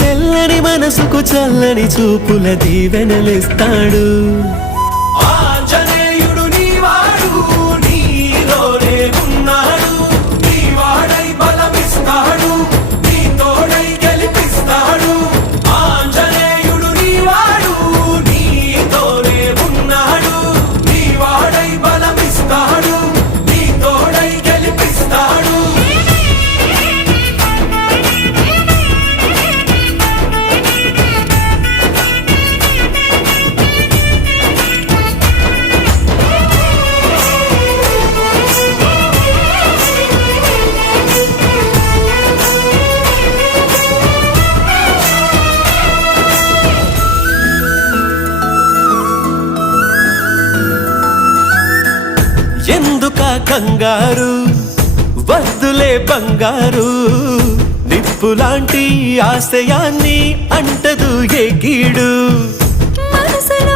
తెల్లని మనసుకు చల్లని చూపుల దీవెనలిస్తాడు. ఆంజనేయుడు నీవాడు, నీలోనే ఉన్నాడు, నీవాడై బలమిస్తాడు, నీ తోడై గెలిపిస్తాడు. ఆంజనేయుడు నీవాడు, నీతోనే ఉన్నాడు, నీవాడై బలమిస్తాడు, నీ తోడై గెలిపిస్తాడు. ఎందుక కంగారు, వద్దులే బంగారు, నిప్పులాంటి ఆశయాన్ని అంటదు ఏ కీడు. మనసులో